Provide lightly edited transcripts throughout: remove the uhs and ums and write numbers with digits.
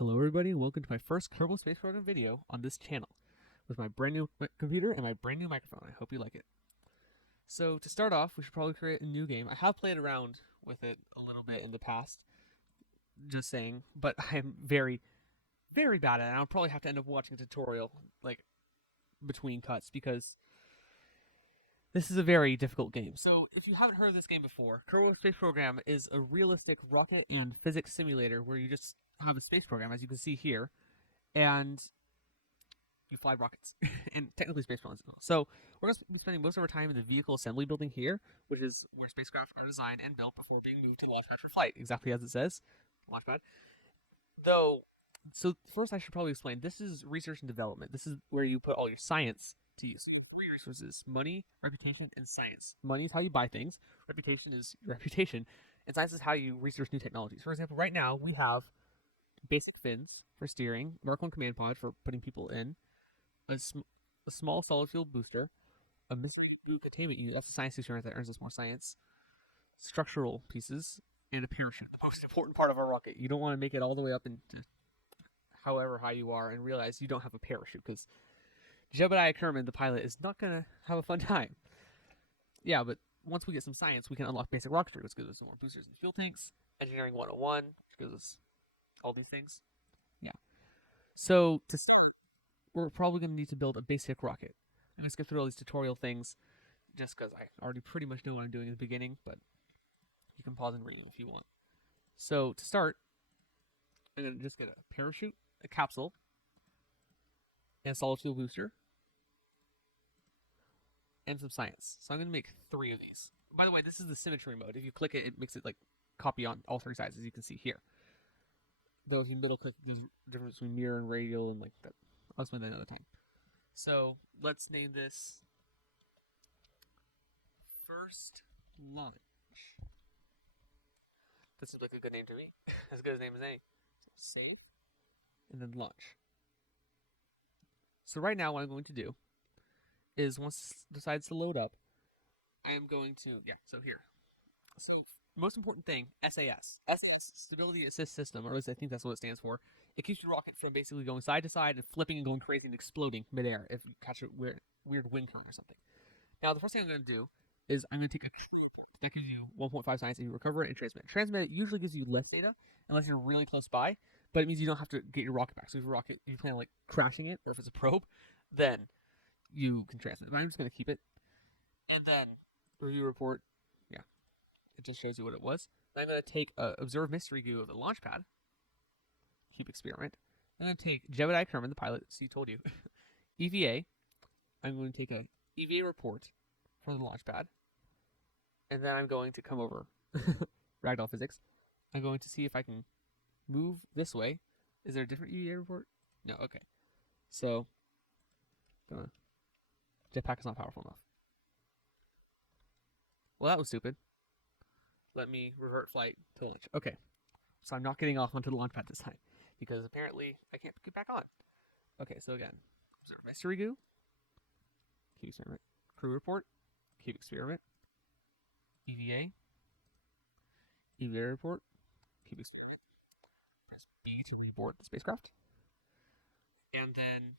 Hello everybody and welcome to my first Kerbal Space Program video on this channel with my brand new computer and my brand new microphone. I hope you like it. So to start off, we should probably create a new game. I have played around with it a little bit in the past, just saying, but I'm very, very bad at it. And I'll probably have to end up watching a tutorial like between cuts because this is a very difficult game. So if you haven't heard of this game before, Kerbal Space Program is a realistic rocket and physics simulator where you just have a space program, as you can see here, and you fly rockets and technically space drones as well. So we're going to be spending most of our time in the vehicle assembly building here, which is where spacecraft are designed and built before being moved to the launch pad for flight, exactly as it says, launch pad. Though, so first I should probably explain, this is research and development. This is where you put all your science to use. So you have three resources: money, reputation, and science. Money is how you buy things, reputation is your reputation, and science is how you research new technologies. For example, right now we have basic fins for steering, Mark 1 command pod for putting people in, a small solid fuel booster, a missile containment unit, that's a science experiment that earns us more science, structural pieces, and a parachute, the most important part of our rocket. You don't want to make it all the way up into however high you are and realize you don't have a parachute, because Jebediah Kerman, the pilot, is not going to have a fun time. Yeah, but once we get some science, we can unlock basic rocketry, which gives us some more boosters and fuel tanks, engineering 101, which gives us all these things. Yeah. So to start, we're probably going to need to build a basic rocket. I'm going to skip through all these tutorial things just because I already pretty much know what I'm doing in the beginning, but you can pause and read them if you want. So to start, I'm going to just get a parachute, a capsule, and a solid fuel booster, and some science. So I'm going to make 3 of these. By the way, this is the symmetry mode. If you click it, it makes it like copy on all 3 sides, as you can see here. Though if you middle click, there's a difference between mirror and radial and like that. I'll explain that another time. So let's name this First Launch. That seems like a good name to me. As good a name as any. So save, and then launch. So right now what I'm going to do is once it decides to load up, I am going to, so here. So most important thing, SAS. SAS, Stability Assist System, or at least I think that's what it stands for. It keeps your rocket from basically going side to side and flipping and going crazy and exploding midair if you catch a weird wind current or something. Now, the first thing I'm going to do is I'm going to take a crew report. That gives you 1.5 science if you recover it and transmit. Transmit usually gives you less data unless you're really close by, but it means you don't have to get your rocket back. So if you plan on like crashing it, or if it's a probe, then you can transmit. But I'm just going to keep it. And then review report, it just shows you what it was. Then I'm going to take a observe mystery goo of the launch pad, keep experiment. I'm going to take Jebediah Kerman, the pilot, so he told you, EVA. I'm going to take a EVA report from the launch pad. And then I'm going to come over ragdoll physics. I'm going to see if I can move this way. Is there a different EVA report? No, okay. So, jetpack is not powerful enough. Well, that was stupid. Let me revert flight to launch. Okay, so I'm not getting off onto the launch pad this time because apparently I can't get back on. Okay, so again, observe mystery goo, keep experiment, crew report, keep experiment, EVA, EVA report, keep experiment, press B to reboard the spacecraft, and then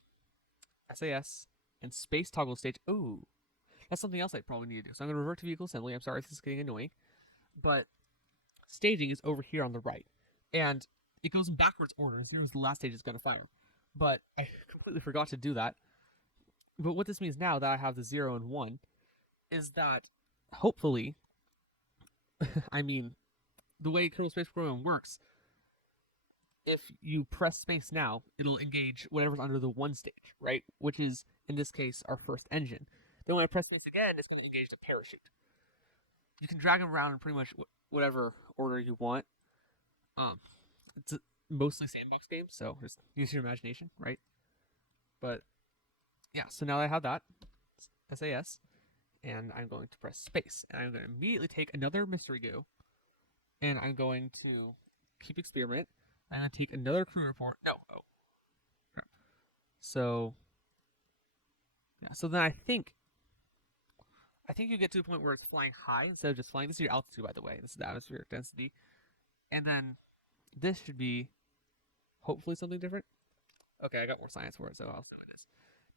SAS and space toggle stage. Ooh, that's something else I probably need to do. So I'm going to revert to vehicle assembly. I'm sorry if this is getting annoying. But staging is over here on the right. And it goes in backwards order. 0 is the last stage it's going to fire. But I completely forgot to do that. But what this means now that I have the 0 and 1 is that hopefully, I mean, the way Kerbal Space Program works, if you press space now, it'll engage whatever's under the 1 stage, right? Which is, in this case, our first engine. Then when I press space again, it's going to engage the parachute. You can drag them around in pretty much whatever order you want. It's a mostly sandbox game, so just use your imagination, right? But yeah, so now that I have that, SAS, and I'm going to press space, and I'm going to immediately take another mystery goo, and I'm going to keep experiment. I'm going to take another crew report. No, crap. So yeah, so then I think you get to a point where it's flying high instead of just flying. This is your altitude, by the way. This is the atmospheric density. And then this should be hopefully something different. Okay, I got more science for it, so I'll see what it is.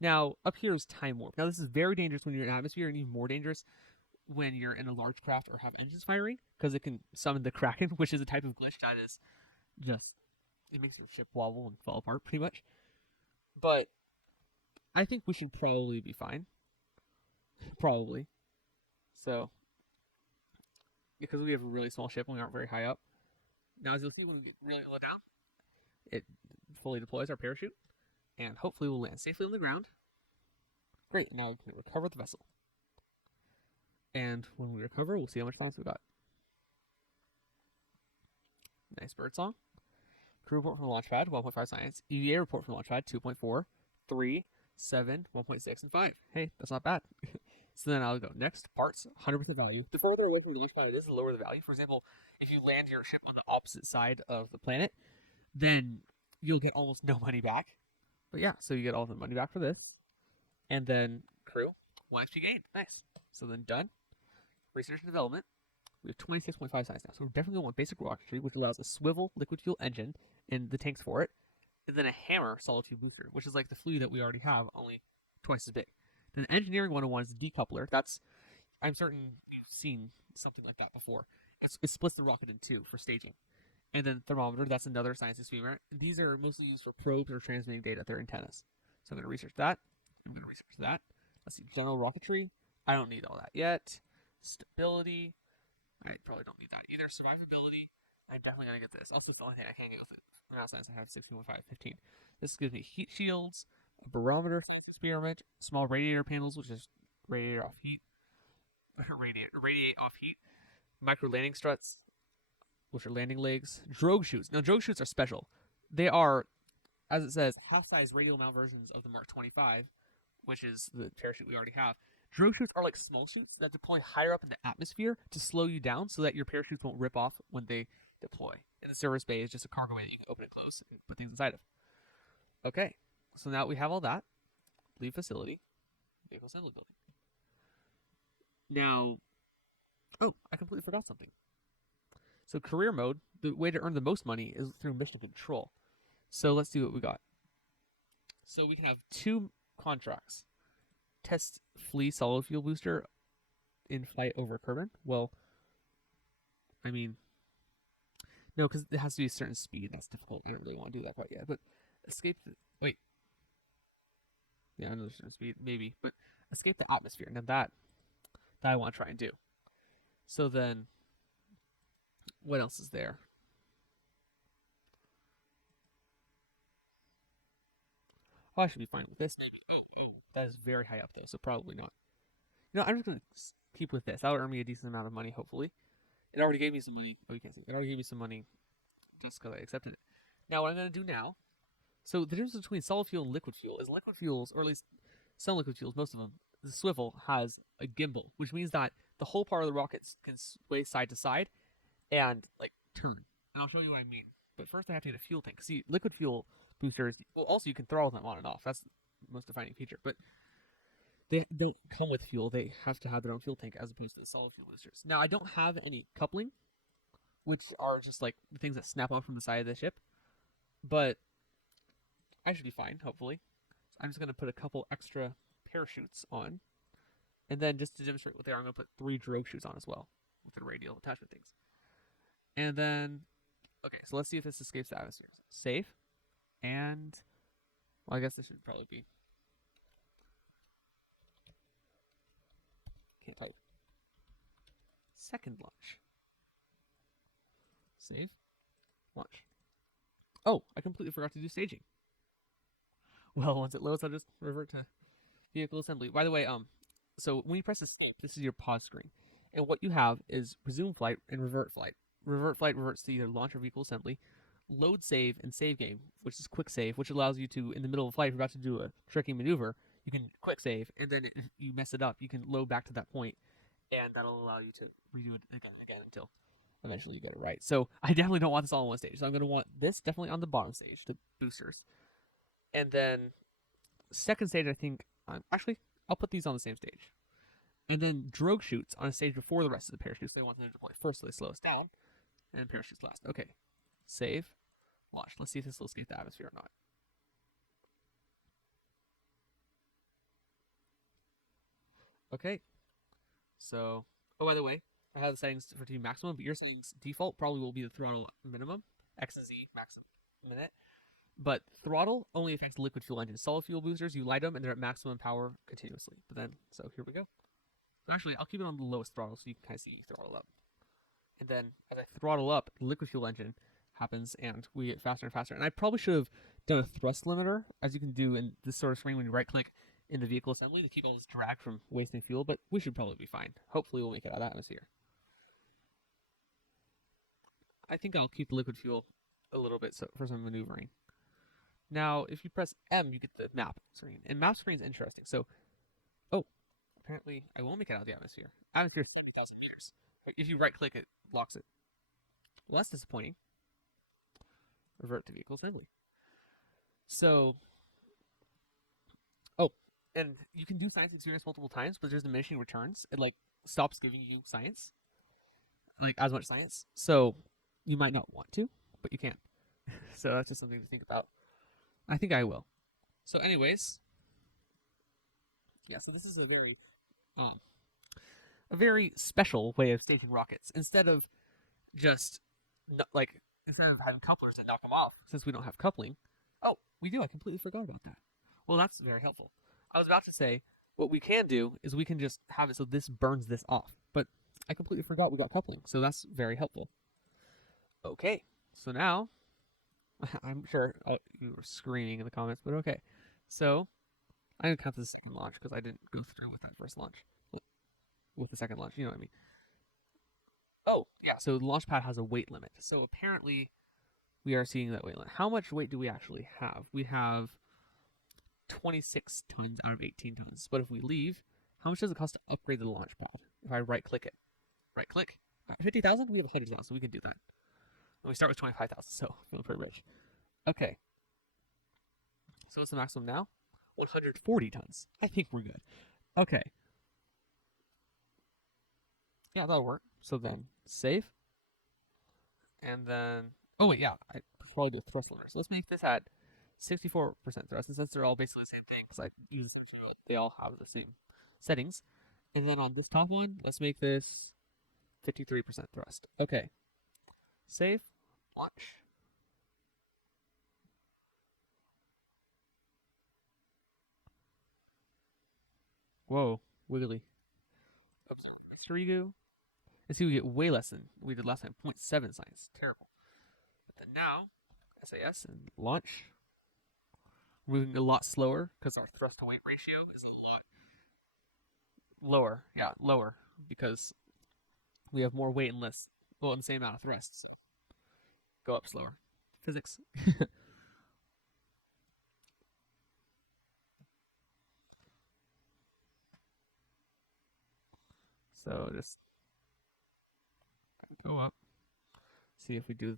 Now, up here is time warp. Now, this is very dangerous when you're in atmosphere, and even more dangerous when you're in a large craft or have engines firing, because it can summon the Kraken, which is a type of glitch that is just, it makes your ship wobble and fall apart, pretty much. But I think we should probably be fine. Probably. So, because we have a really small ship and we aren't very high up. Now, as you'll see when we get really low down, it fully deploys our parachute, and hopefully we'll land safely on the ground. Great, now we can recover the vessel. And when we recover, we'll see how much science we got. Nice bird song. Crew report from the launch pad, 1.5 science. EVA report from the launch pad, 2.4, 3, 7, 1.6, and 5. Hey, that's not bad. So then I'll go next, parts, 100% value. The further away from the launch pad it is, the lower the value. For example, if you land your ship on the opposite side of the planet, then you'll get almost no money back. But yeah, so you get all the money back for this. And then crew, 1 XP gained. Nice. So then done. Research and development. We have 26.5 science now. So we're definitely going to want basic rocketry, which allows a swivel liquid fuel engine and the tanks for it. And then a hammer solid fuel booster, which is like the flue that we already have, only twice as big. Then engineering 101 is a decoupler. That's, I'm certain you've seen something like that before. It splits the rocket in two for staging. And then thermometer, that's another science experiment. These are mostly used for probes or transmitting data at their antennas. So I'm going to research that. I'm going to research that. Let's see, general rocketry. I don't need all that yet. Stability. I probably don't need that either. Survivability. I'm definitely going to get this. Also, the only thing I can't get with it. Now, science, I have 16.5, 15. This gives me heat shields, a barometer science experiment, small radiator panels, which is radiate off heat, micro landing struts, which are landing legs, drogue chutes. Now, drogue chutes are special. They are, as it says, half-size radial mount versions of the Mark 25, which is the parachute we already have. Drogue chutes are like small chutes that deploy higher up in the atmosphere to slow you down so that your parachutes won't rip off when they deploy. And the service bay is just a cargo bay that you can open and close and put things inside of. Okay, so now we have all that. Leave facility. Vehicle assembly building. Now, oh, I completely forgot something. So career mode, the way to earn the most money is through mission control. So let's see what we got. So we can have 2 contracts. Test Flea solid fuel booster in flight over Kerbal. Well, I mean, no, because it has to be a certain speed. That's difficult. I don't really want to do that quite yet. But escape the... Wait. Yeah, I know there's a certain speed. Maybe. But escape the atmosphere. Now that I want to try and do. So then, what else is there? Oh, I should be fine with this. Oh, that is very high up, though, so probably not. You know, I'm just going to keep with this. That'll earn me a decent amount of money, hopefully. It already gave me some money. Oh, you can't see it. It already gave me some money just because I accepted it. Now, what I'm going to do now... So, the difference between solid fuel and liquid fuel is liquid fuels, or at least some liquid fuels, most of them, the swivel has a gimbal, which means that the whole part of the rocket can sway side to side and, like, turn. And I'll show you what I mean. But first I have to get a fuel tank. See, liquid fuel boosters, well, also you can throttle them on and off. That's the most defining feature. But they don't come with fuel. They have to have their own fuel tank as opposed to the solid fuel boosters. Now, I don't have any coupling, which are just like the things that snap off from the side of the ship. But I should be fine, hopefully. So I'm just going to put a couple extra parachutes on. And then just to demonstrate what they are, I'm going to put 3 drogue chutes on as well with the radial attachment things. And then, okay, so let's see if this escapes the atmosphere. Save. And, well, I guess this should probably be. Can't type. Second launch. Save. Launch. Oh, I completely forgot to do staging. Well, once it loads, I'll just revert to vehicle assembly. By the way, so when you press escape, this is your pause screen. And what you have is resume flight and revert flight. Revert flight reverts to either launch or vehicle assembly. Load save and save game, which is quick save, which allows you to, in the middle of a flight, if you're about to do a tricky maneuver, you can quick save, and then if you mess it up, you can load back to that point, and that'll allow you to redo it again and again until eventually you get it right. So I definitely don't want this all on one stage. So I'm going to want this definitely on the bottom stage, the boosters. And then second stage, I think, actually, I'll put these on the same stage. And then drogue chutes on a stage before the rest of the parachutes. They want them to deploy first, so they slow us down, and parachutes last. Okay. Save. launch. Let's see if this will escape the atmosphere or not. Okay. So, oh, by the way, I have the settings for T maximum, but your settings default probably will be the throttle minimum, X and Z maximum minute. But throttle only affects the liquid fuel engine. Solid fuel boosters, you light them and they're at maximum power continuously. But then, so here we go. Actually, I'll keep it on the lowest throttle so you can kind of see throttle up. And then as I throttle up, the liquid fuel engine happens and we get faster and faster. And I probably should have done a thrust limiter, as you can do in this sort of screen when you right click in the vehicle assembly to keep all this drag from wasting fuel, but we should probably be fine. Hopefully we'll make it out of the atmosphere. I think I'll keep the liquid fuel a little bit for some maneuvering. Now, if you press M, you get the map screen. And map screen is interesting. So, oh, apparently I won't make it out of the atmosphere. Atmosphere is 3,000 meters. If you right click, it locks it. Well, that's disappointing. Revert to vehicle assembly. So, oh, and you can do science experience multiple times, but there's diminishing returns. It like stops giving you science, like as much science. So you might not want to, but you can. So that's just something to think about. I think I will. So, anyways, yeah. So this is a very special way of staging rockets. Instead of just instead of having couplers that knock them off, since we don't have coupling. Oh, we do. I completely forgot about that. Well, that's very helpful. I was about to say what we can do is we can just have it so this burns this off, but I completely forgot we got coupling, so that's very helpful. Okay, so now I'm sure you were screaming in the comments, but okay. So I'm gonna count this second launch because I didn't go through with that first launch. With the second launch, you know what I mean. Oh, yeah, so the launch pad has a weight limit. So apparently we are seeing that weight limit. How much weight do we actually have? We have 26 tons out of 18 tons. But if we leave, how much does it cost to upgrade the launch pad? If I right click it. Right click. 50,000? We have 100,000, so we can do that. And we start with 25,000, so feeling pretty rich. Okay. So what's the maximum now? 140 tons. I think we're good. Okay. Yeah, that'll work. So then, save. And then, oh wait, yeah, I probably do a thrust limiter. So let's make this at 64% thrust. And since they're all basically the same thing, because I use this material, they all have the same settings. And then on this top one, let's make this 53% thrust. Okay. Save. Launch. Whoa, wiggly. Observe. Rigu. And see, we get way less than we did last time. 0.7 science. Terrible. But then now, SAS and launch. Moving a lot slower because our thrust to weight ratio is a lot lower. Yeah, lower because we have more weight and less, well, in the same amount of thrusts. Go up slower. Physics. So just go up. See if we do.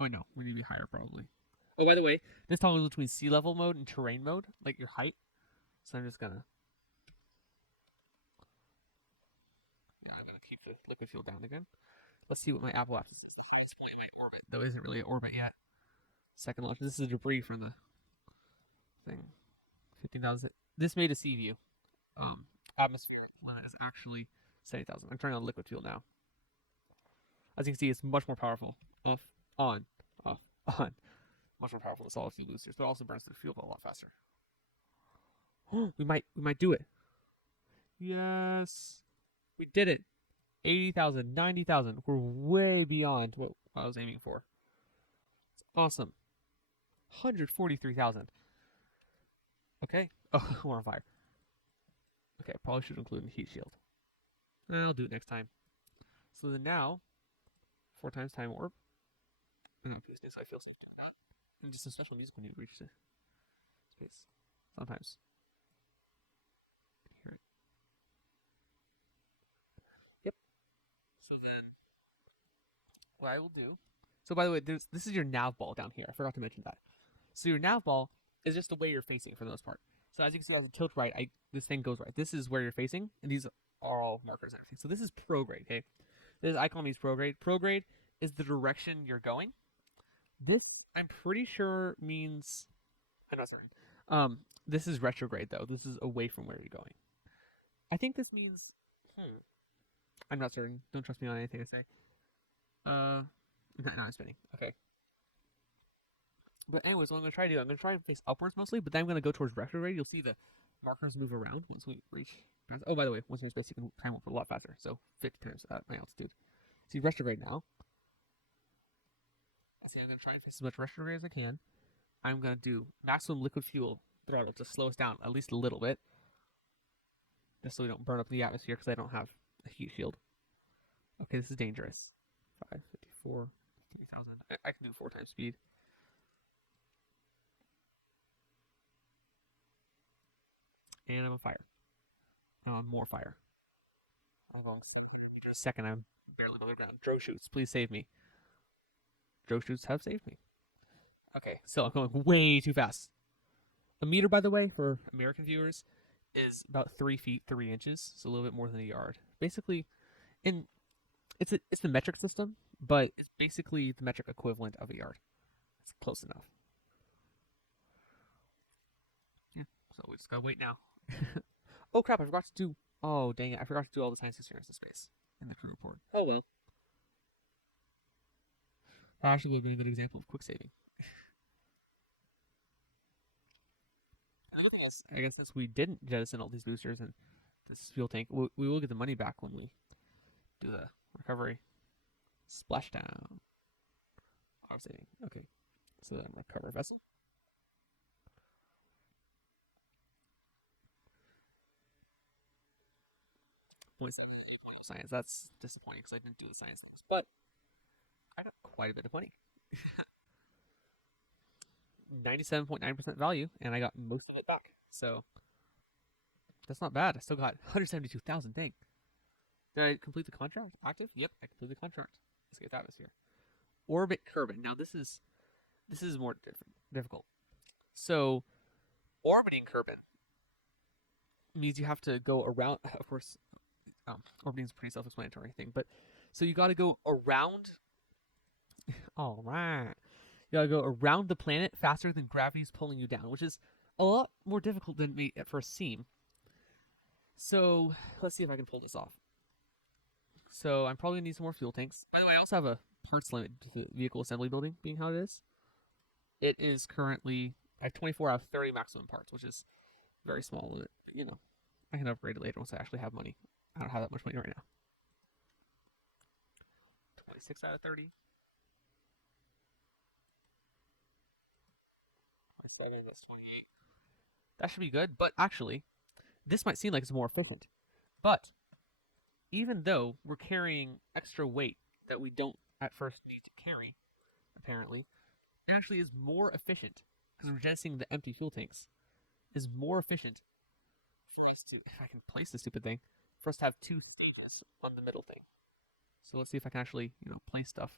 Oh no, we need to be higher probably. Oh, by the way, this toggles between sea level mode and terrain mode, like your height. So I'm just gonna. Yeah, I'm gonna keep the liquid fuel down again. Let's see what my Apple Apps is. It's the highest point in my orbit, though it isn't really an orbit yet. Second launch. This is debris from the thing. 15,000. This made a sea view. Atmosphere limit is actually 70,000. I'm turning on liquid fuel now. As you can see, it's much more powerful. Off, on, off, on. Much more powerful than solid fuel boosters, but also burns the fuel a lot faster. we might do it. Yes, we did it. 80,000, 90,000. We're way beyond what I was aiming for. It's awesome. 143,000. Okay. Oh, we're on fire. Okay, probably should include a heat shield. I'll do it next time. So then now, 4 times time warp. I'm not boosting, so I feel safe doing that. And just a special music when you reach the space. Sometimes. Hear it. Yep. So then, what I will do. So by the way, this is your nav ball down here. I forgot to mention that. So your nav ball is just the way you're facing for the most part. So as you can see, as it tilts right, this thing goes right. This is where you're facing, and these are all markers and everything. So this is prograde, okay? This icon means prograde. Prograde is the direction you're going. This I'm pretty sure means I'm not certain. This is retrograde though. This is away from where you're going. I think this means. I'm not certain. Don't trust me on anything I say. No, I'm spinning. Okay. But anyways, what I'm gonna try to do, I'm gonna try to face upwards mostly, but then I'm gonna go towards retrograde. You'll see the markers move around once we reach. Oh, by the way, once you're in space, you can time up a lot faster. So 50 times at my altitude. See retrograde now. See, I'm gonna try and face as much retrograde as I can. I'm gonna do maximum liquid fuel throttle to slow us down at least a little bit, just so we don't burn up the atmosphere because I don't have a heat shield. Okay, this is dangerous. 554, 3,000. I can do 4 times speed. And I'm on fire. More fire. I'm going for a second. I'm barely above the ground. Drogue shoots, please save me. Drogue shoots have saved me. Okay, so I'm going way too fast. A meter, by the way, for American viewers, is about 3 feet 3 inches, so a little bit more than a yard. Basically, it's the metric system, but it's basically the metric equivalent of a yard. It's close enough. Yeah, so we just gotta wait now. Oh crap! I forgot to do. Oh dang it! I forgot to do all the science experiments in space in the crew report. Oh well. That actually would be a good example of quick saving. And the other thing is, I guess since we didn't jettison all these boosters and this fuel tank, we will get the money back when we do the recovery. Splashdown. Auto saving. Okay. So then recover vessel. .7 8.0 science. That's disappointing because I didn't do the science class, but I got quite a bit of money. 97.9% value, and I got most of it back. So that's not bad. I still got 172,000. Dang. Did I complete the contract? Active? Yep, I completed the contract. Let's get the atmosphere. Orbit Kerbin. Now this is more difficult. So orbiting Kerbin means you have to go around. Of course, orbiting is a pretty self-explanatory thing, but so you got to go around. All right. You gotta go around the planet faster than gravity's pulling you down, which is a lot more difficult than it may at first seem. So let's see if I can pull this off. So I'm probably gonna need some more fuel tanks. By the way, I also have a parts limit to the vehicle assembly building, being how it is. It is currently I have 24 out of 30 maximum parts, which is very small limit. You know, I can upgrade it later once I actually have money. I don't have that much money right now. 26 out of 30. 27, that's 28. That should be good, but actually, this might seem like it's more efficient. But even though we're carrying extra weight that we don't at first need to carry, apparently, it actually is more efficient because we're jettisoning the empty fuel tanks. Is more efficient for us to, if I can place the stupid thing, for us to have 2 stages on the middle thing. So let's see if I can actually, place stuff.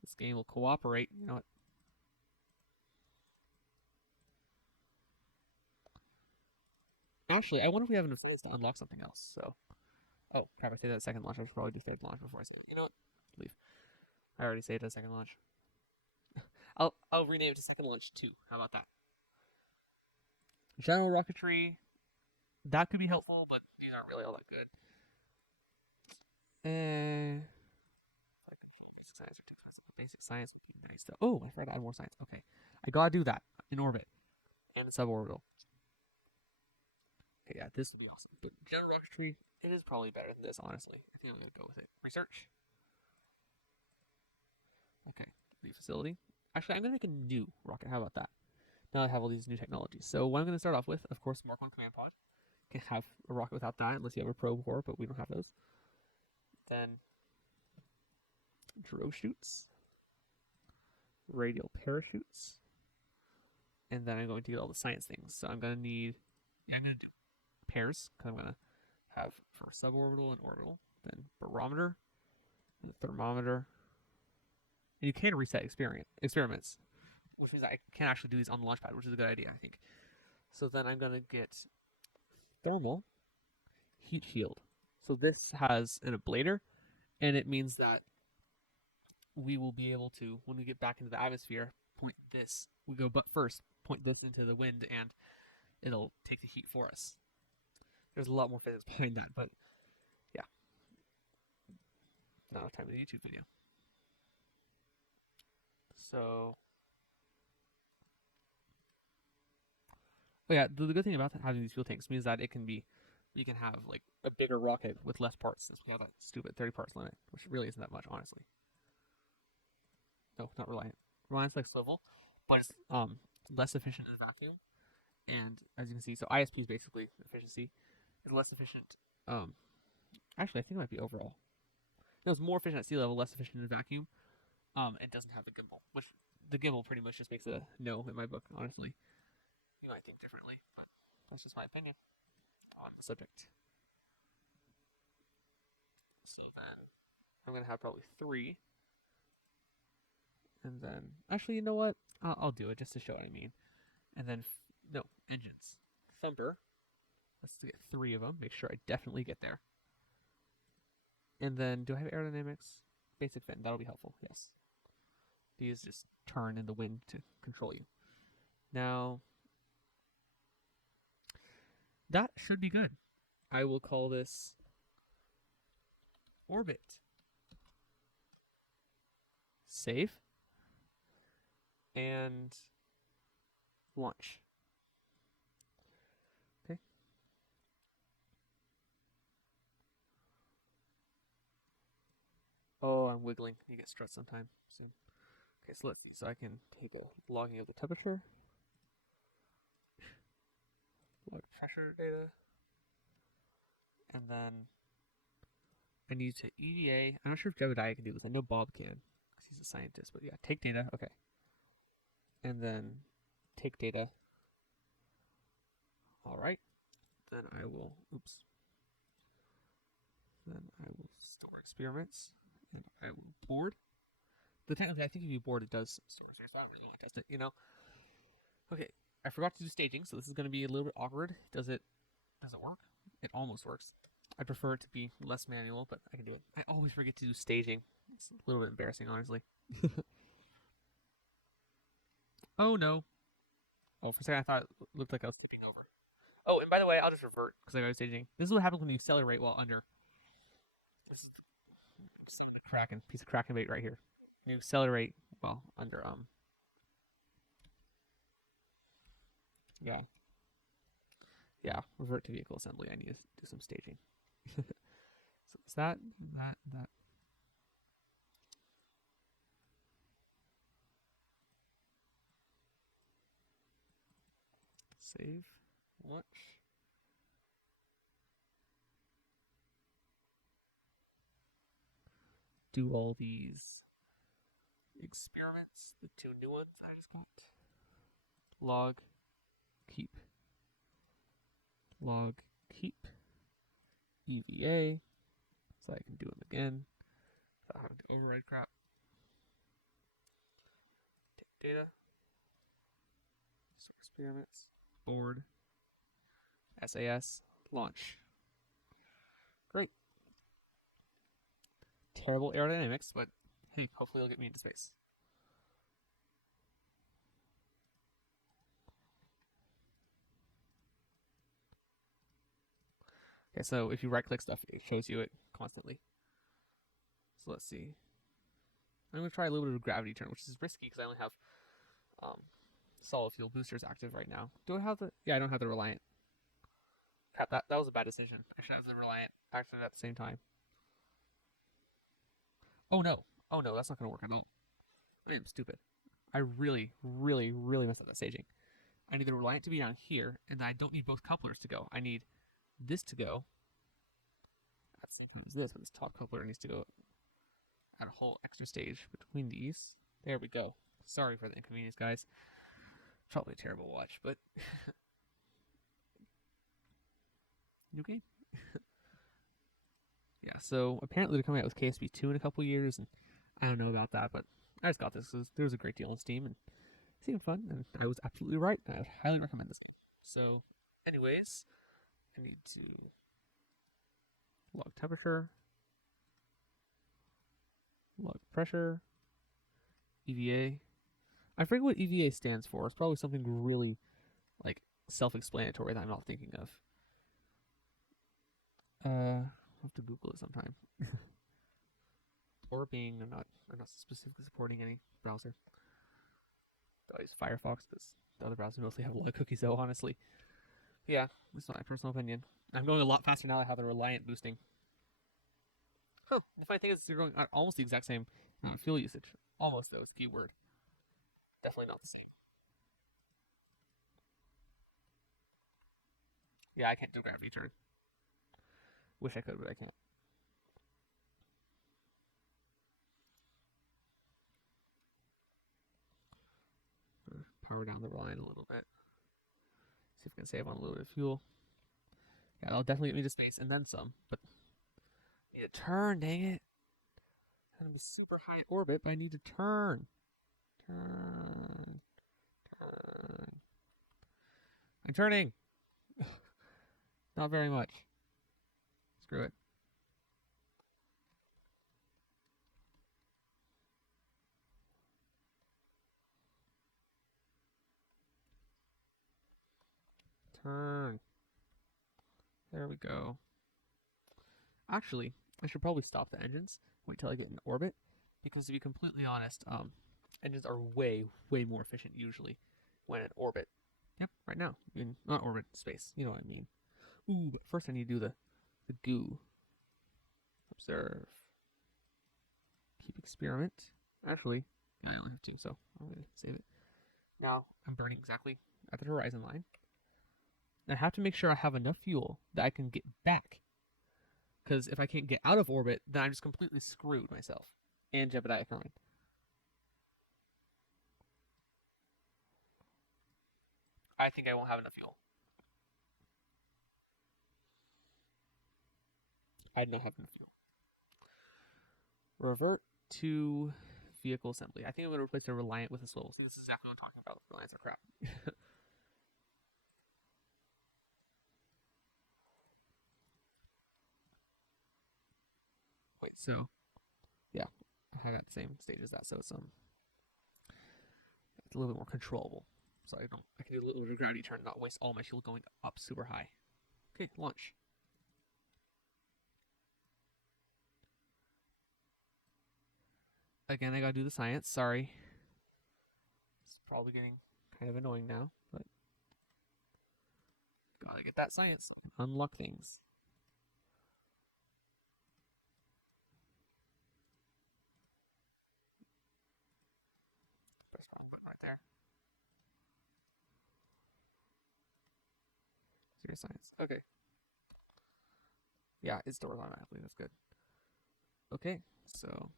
This game will cooperate. You know what? Actually, I wonder if we have enough space to unlock something else. So, oh crap! I saved that second launch. I should probably do fake launch before I say it. You know what? Leave. I already saved a second launch. I'll rename it to second launch 2. How about that? General rocketry. That could be helpful, but these aren't really all that good. Basic science or text. Basic science would be nice though. Oh, I forgot to add more science. Okay, I gotta do that in orbit and suborbital. Okay, yeah, this would be awesome. But general rocketry, it is probably better than this, honestly. I think I'm gonna go with it. Research. Okay, the facility. Actually, I'm gonna make a new rocket. How about that? Now I have all these new technologies. So what I'm gonna start off with, of course, Mark 1 command pod. Can't have a rocket without that unless you have a probe core, but we don't have those. Then drogue chutes, radial parachutes, and then I'm going to get all the science things. So I'm gonna need. Yeah, I'm gonna do pairs because I'm gonna have for suborbital and orbital, then barometer, and the thermometer. And you can reset experiments, which means I can actually do these on the launch pad, which is a good idea, I think. So then I'm gonna get thermal heat shield. So this has an ablator, and it means that we will be able to, when we get back into the atmosphere, point this. We go but first point this into the wind, and it'll take the heat for us. There's a lot more physics behind that, but yeah, not enough time in a YouTube video. So, yeah, the good thing about having these fuel tanks means that it can be, you can have like a bigger rocket with less parts, since we have that stupid 30 parts limit, which really isn't that much, honestly. No, not Reliant. Reliant's like swivel, but it's less efficient in vacuum. And as you can see, so ISP is basically efficiency. It's less efficient. Actually, I think it might be overall. No, it's more efficient at sea level, less efficient in vacuum. It doesn't have the gimbal, which the gimbal pretty much just makes a no in my book, honestly. You might think differently, but that's just my opinion on the subject. So then I'm going to have probably 3. And then, actually, you know what? I'll do it just to show what I mean. And then, no, engines. Thumper. Let's get 3 of them. Make sure I definitely get there. And then, do I have aerodynamics? Basic fin. That'll be helpful. Yes. These just turn in the wind to control you. Now, that should be good. I will call this orbit. Save. And launch. Okay. Oh, I'm wiggling. You get stressed sometime soon. Okay, so let's see. So I can take a logging of the temperature, log pressure data, and then I need to EVA. I'm not sure if Jebediah can do this. I know Bob can, because he's a scientist. But yeah, take data. Okay. And then take data. All right. Then I will, Then I will store experiments, and I will board. Technically, I think if you board, it does store. So I don't really want to test it, you know? Okay, I forgot to do staging, so this is going to be a little bit awkward. Does it work? It almost works. I prefer it to be less manual, but I can do it. I always forget to do staging. It's a little bit embarrassing, honestly. Oh, no. Oh, for a second, I thought it looked like I was skipping over. Oh, and by the way, I'll just revert, because I got staging. This is what happens when you accelerate while under. This is the Kraken, piece of Kraken bait right here. You accelerate while under, yeah. Yeah, revert to vehicle assembly. I need to do some staging. So it's that. Save. Launch. Do all these experiments, the 2 new ones I just got. Log, keep. Log, keep. EVA, so I can do them again without having to override crap. Take data. Store experiments. Board. SAS. Launch. Great. Terrible aerodynamics, but hey, hopefully it'll get me into space. Okay, so if you right-click stuff, it shows you it constantly. So let's see. I'm going to try a little bit of gravity turn, which is risky because I only have solid fuel boosters active right now. Do I have the... Yeah, I don't have the Reliant. Crap, that was a bad decision. I should have the Reliant active at the same time. Oh no, that's not going to work at all. I am stupid. I really, really, really messed up that staging. I need the Reliant to be down here, and I don't need both couplers to go. I need this to go at the same time as this, but this top coupler needs to go at a whole extra stage between these. There we go. Sorry for the inconvenience, guys. Probably a terrible watch, but new game. Yeah, so apparently they're coming out with KSP 2 in a couple years, and I don't know about that, but I just got this because there was a great deal on Steam, and it seemed fun, and I was absolutely right. I would highly recommend this game. So, anyways, I need to log temperature, log pressure, EVA. I forget what EVA stands for. It's probably something really like self-explanatory that I'm not thinking of. I'll have to Google it sometime. Or being I'm not specifically supporting any browser. I use Firefox because the other browsers mostly have a lot of cookies though, honestly. Yeah, that's my personal opinion. I'm going a lot faster now that I have the Reliant boosting. Huh. The funny thing is you're going at almost the exact same fuel usage. Almost though, is the key word. Definitely not the same. Yeah, I can't do gravity turn. Wish I could, but I can't. Power down the Reliant a little bit. See if I can save on a little bit of fuel. Yeah, that'll definitely get me to space and then some. But I need to turn, dang it. I'm in a super high orbit, but I need to turn. Turn. Turn. I'm turning. Not very much. Screw it. Turn. There we go. Actually, I should probably stop the engines, wait till I get in orbit, because to be completely honest, engines are way, way more efficient usually when in orbit. Yep, right now. In not orbit, space. You know what I mean. Ooh, but first I need to do the goo. Observe. Keep experiment. Actually, I only have two, so I'm gonna save it. Now I'm burning exactly at the horizon line. I have to make sure I have enough fuel that I can get back. Because if I can't get out of orbit, then I'm just completely screwed myself. And Jebediah Current. I think I won't have enough fuel. I do not have enough fuel. Revert to vehicle assembly. I think I'm going to replace the Reliant with a swivel. See, this is exactly what I'm talking about. Reliants are crap. Wait, so yeah, I got the same stage as that, so it's a little bit more controllable. So I can do a little bit of gravity turn, not waste all my fuel going up super high. Okay, launch. Again, I gotta do the science. Sorry, it's probably getting kind of annoying now, but gotta get that science. Unlock things. Press wrong button right there. Serious science. Okay. Yeah, it stores automatically. That's good. Okay, so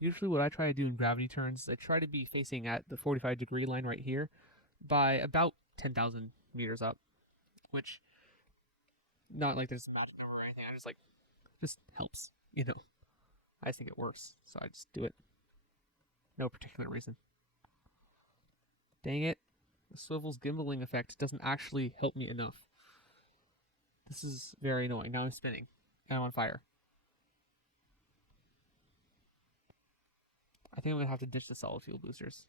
usually what I try to do in gravity turns is I try to be facing at the 45-degree line right here by about 10,000 meters up, which not like there's a mountain over or anything. I just helps, you know. I just think it works, so I just do it. No particular reason. Dang it. The swivel's gimbaling effect doesn't actually help me enough. This is very annoying. Now I'm spinning. And I'm on fire. I think I'm going to have to ditch the solid fuel boosters.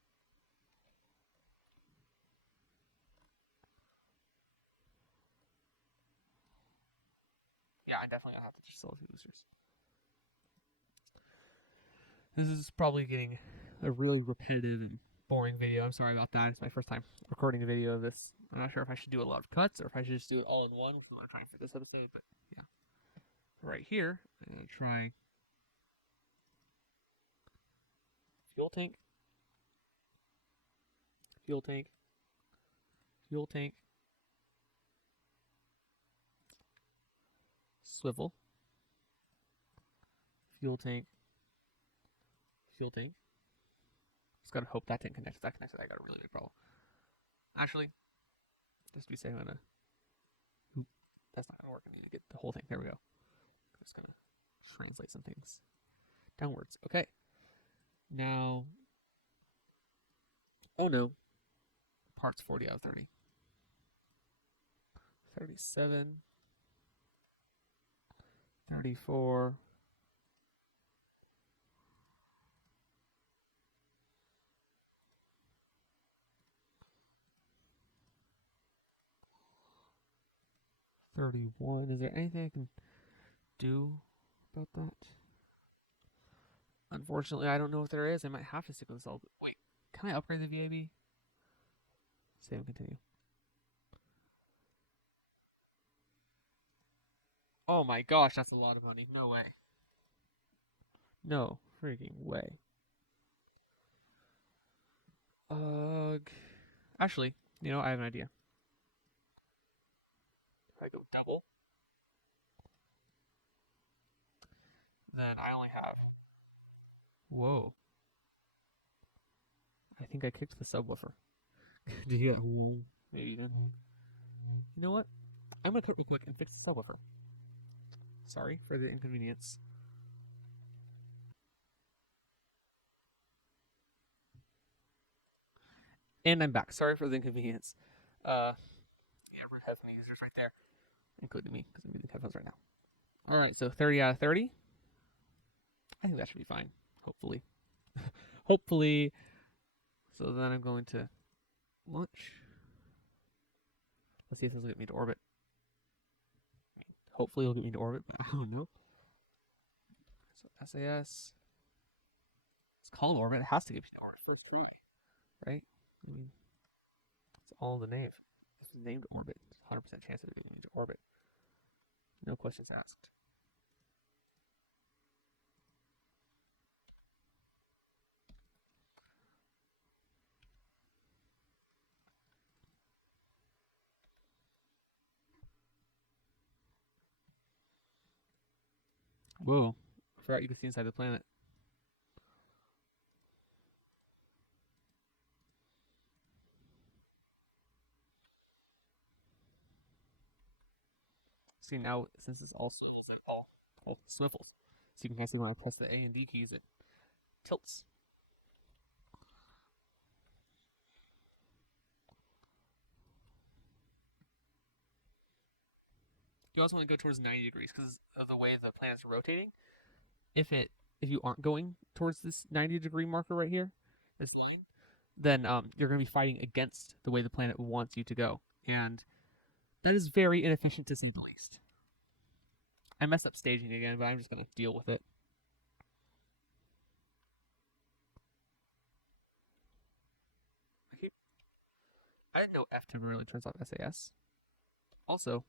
Yeah, I definitely going to have to ditch solid fuel boosters. This is probably getting a really repetitive and boring video. I'm sorry about that. It's my first time recording a video of this. I'm not sure if I should do a lot of cuts or if I should just do it all in one, which is what I'm trying for this episode, but yeah. Right here, I'm going to try fuel tank, fuel tank, fuel tank, swivel, fuel tank, fuel tank. Just gotta hope that didn't connect. If that connected, I got a really big problem. Actually, just to be safe, I'm gonna. Oop, that's not gonna work. I need to get the whole thing. There we go. I'm just gonna translate some things downwards. Okay. Now. Oh no. Parts 40 out of 30. 37, 34, 31. Is there anything I can do about that? Unfortunately, I don't know if there is. I might have to stick with the solid. Wait, can I upgrade the VAB? Save and continue. Oh my gosh, that's a lot of money. No way. No freaking way. Ugh. Actually, I have an idea. If I go double, then I only have. Whoa. I think I kicked the subwoofer. Did you hear that? Maybe you did. You know what? I'm gonna cut real quick and fix the subwoofer. Sorry for the inconvenience. And I'm back. Sorry for the inconvenience. Yeah, root headphone users right there, including me, because I'm using headphones right now. All right, so 30 out of 30. I think that should be fine. Hopefully. Hopefully. So then I'm going to launch. Let's see if this will get me to orbit. Hopefully it'll get me to orbit, but I don't know. So SAS. It's called orbit. It has to get me to orbit first try, right? I mean, it's all in the name. If it's named orbit, 100% chance of it getting me to orbit. No questions asked. Whoa. I forgot you could see inside the planet. See now, since it's also it's like all swivels, so you can see when I press the A and D keys, it tilts. You also want to go towards 90 degrees because of the way the planet's rotating. If you aren't going towards this 90-degree marker right here, this line, then you're going to be fighting against the way the planet wants you to go, and that is very inefficient to say the least. I messed up staging again, but I'm just going to deal with it. I didn't know F temporarily turns off SAS. Also,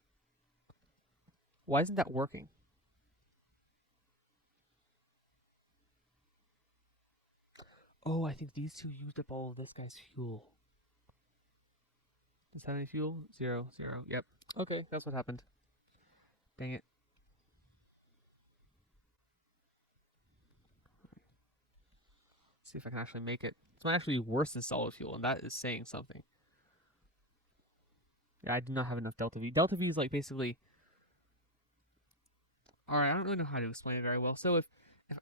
why isn't that working? Oh, I think these two used up all of this guy's fuel. Does it have any fuel? 0, 0. Yep. Okay, that's what happened. Dang it. Let's see if I can actually make it. It's not actually worse than solid fuel, and that is saying something. Yeah, I did not have enough delta V. Delta V is like basically. Alright, I don't really know how to explain it very well. So if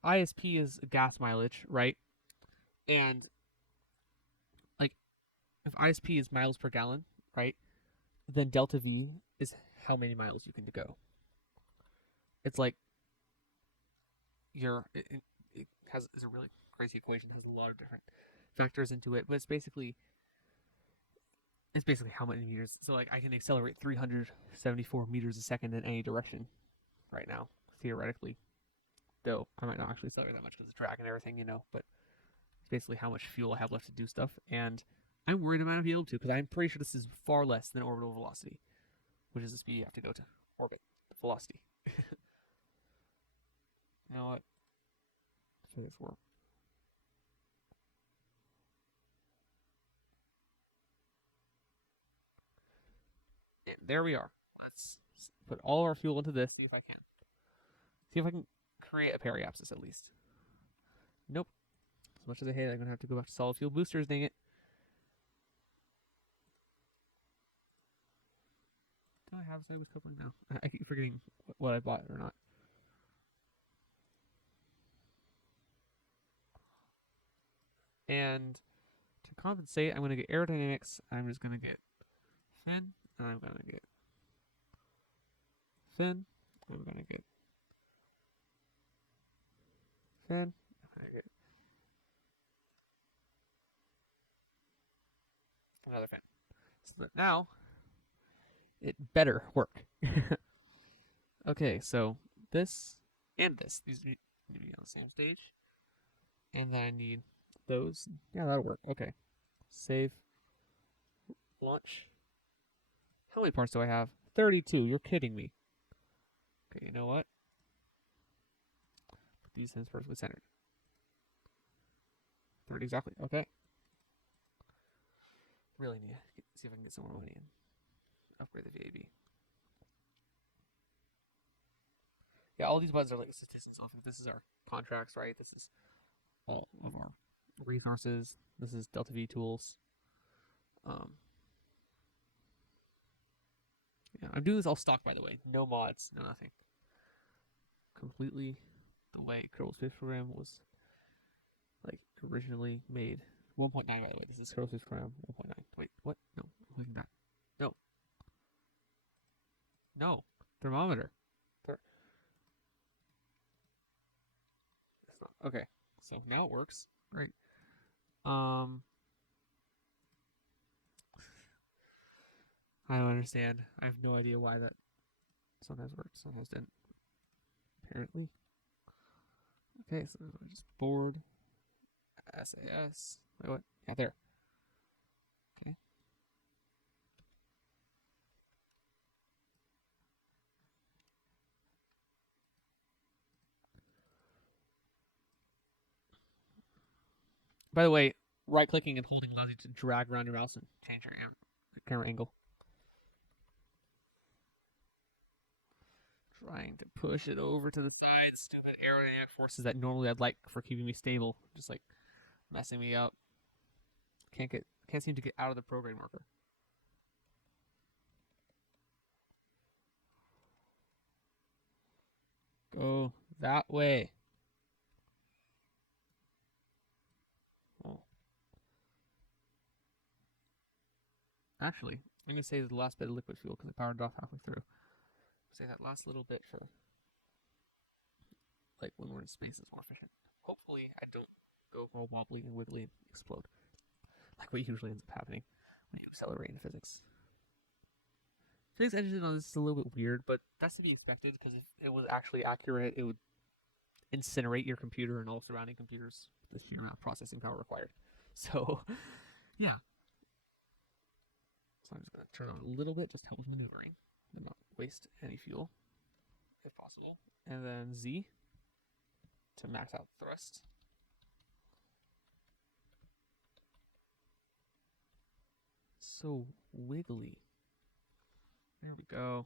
ISP is gas mileage, right? And like if ISP is miles per gallon, right? Then delta V is how many miles you can go. It's like it has is a really crazy equation, has a lot of different factors into it, but it's basically how many meters. So like I can accelerate 374 meters a second in any direction right now, theoretically. Though I might not actually accelerate that much because of drag and everything, but it's basically how much fuel I have left to do stuff. And I'm worried I might not be able to because I'm pretty sure this is far less than orbital velocity, which is the speed you have to go to orbit. Velocity. You know what? Figure 4. There we are. Let's put all our fuel into this. See if I can. See if I can create a periapsis at least. Nope. As much as I hate it, I'm gonna have to go back to solid fuel boosters. Dang it. Do I have Cyber coupling now? I keep forgetting what I bought or not. And to compensate, I'm gonna get aerodynamics. I'm just gonna get fin, and I'm gonna get fin. I'm gonna get fin. I'm gonna get another fin. So that now it better work. Okay, so this and this. These need to be on the same stage. And then I need those. Yeah, that'll work. Okay. Save. Launch. How many parts do I have? 32. You're kidding me. Okay, you know what? Put these things perfectly centered. 30 exactly. Okay. Really need to see if I can get some more money and upgrade the VAB. Yeah, all these buttons are like statistics off. This is our contracts, right? This is all of our resources. This is Delta V tools. Yeah, I'm doing this all stock, by the way. No mods, no nothing. Completely the way Kerbal Space Program was like originally made. 1.9, by the way. This is Kerbal Space Program 1.9. Wait, what? No, I'm clicking that. No. No. Thermometer. It's not. Okay. So now it works. Great. I don't understand. I have no idea why that sometimes worked, sometimes didn't. Apparently. Okay, so just board SAS. Wait, what? Yeah, there. Okay. By the way, right-clicking and holding allows you to drag around your mouse and change your camera angle. Trying to push it over to the side. Stupid aerodynamic forces that normally I'd like for keeping me stable, just like messing me up. Can't seem to get out of the program marker. Go that way. Oh. Actually, I'm gonna save the last bit of liquid fuel because I powered it off halfway through. Say that last little bit for like when we're in space is more efficient. Hopefully I don't go all wobbly and wiggly and explode. Like what usually ends up happening when you accelerate in physics. Physics engine on this is a little bit weird, but that's to be expected because if it was actually accurate, it would incinerate your computer and all surrounding computers with the sheer amount of processing power required. So, yeah. So I'm just going to turn on a little bit, just help with maneuvering, and not waste any fuel, if possible. And then Z to max out thrust. So wiggly. There we go.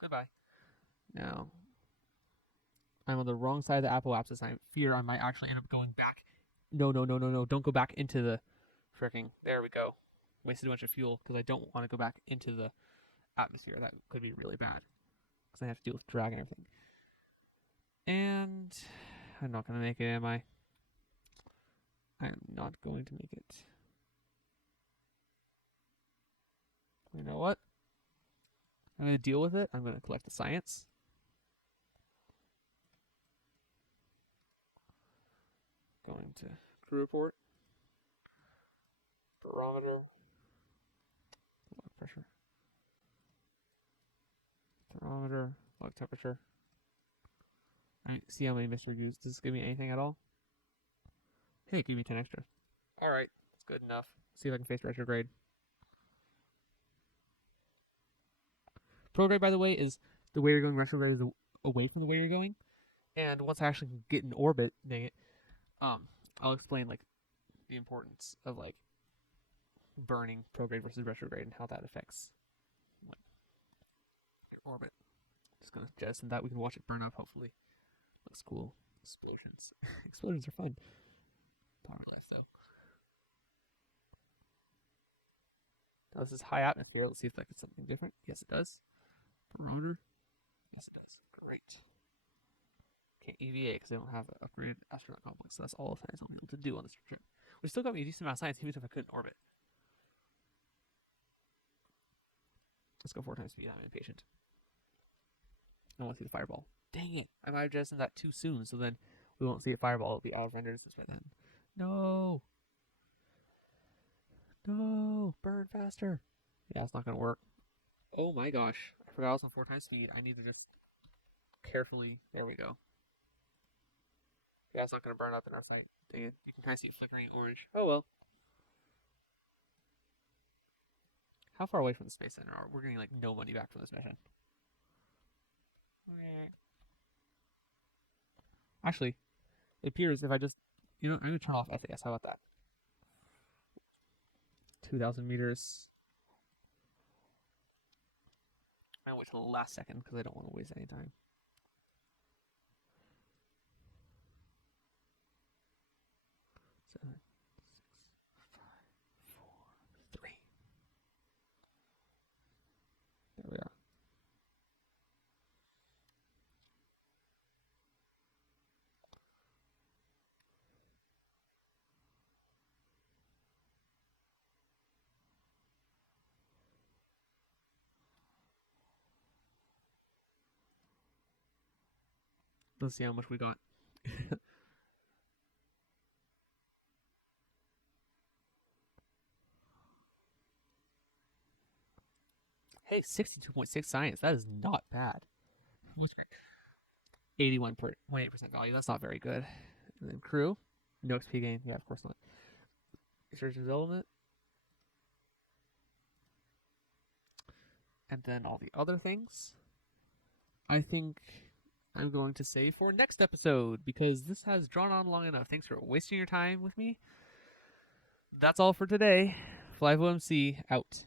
Goodbye. Now, I'm on the wrong side of the Apple Apps. I fear I might actually end up going back. No. Don't go back into the fricking. There we go. Wasted a bunch of fuel because I don't want to go back into the atmosphere. That could be really bad because I have to deal with drag and everything. And I'm not going to make it, am I? I'm not going to make it. You know what? I'm going to deal with it. I'm going to collect the science. Going to crew report. Barometer. Log pressure. Thermometer. Log temperature. Alright, see how many missed reviews. Does this give me anything at all? Hey, give me 10 extra. Alright, that's good enough. See if I can face retrograde. Prograde, by the way, is the way you're going. Retrograde is away from the way you're going. And once I actually get in orbit, dang it, I'll explain like the importance of like burning prograde versus retrograde and how that affects like your orbit. Just gonna jettison that. We can watch it burn up. Hopefully, looks cool. Explosions. Explosions are fun. Power life though. Now this is high atmosphere. Let's see if that gets something different. Yes, it does. Barometer. Yes, it does. Great. Can't EVA because I don't have an upgraded astronaut complex. So that's all the science I'll be able to do on this trip. Which still got me a decent amount of science even if I couldn't orbit. Let's go 4 times speed. I'm impatient. I want to see the fireball. Dang it! I might have just done that too soon, so then we won't see a fireball. It'll be out of render distance by then. No! No! Burn faster! Yeah, it's not gonna work. Oh my gosh. I forgot I was on 4 times speed. I need to just carefully... There we go. Yeah, it's not gonna burn up in our sight. Dang it. You can kind of see it flickering orange. Oh well. How far away from the Space Center are we? We're getting like no money back from this mission. Actually, it appears if I just... You know, I'm gonna turn off SAS. How about that? 2,000 meters. I'm gonna wait till the last second because I don't want to waste any time. 7, 6, 5, 4, 3. There we are. Let's see how much we got. Hey, 62.6 science. That is not bad. That's great. 81.8% value. That's not very good. And then crew, no XP gain. Yeah, of course not. Research and development. And then all the other things. I think I'm going to save for next episode because this has drawn on long enough. Thanks for wasting your time with me. That's all for today. Flyvomc out.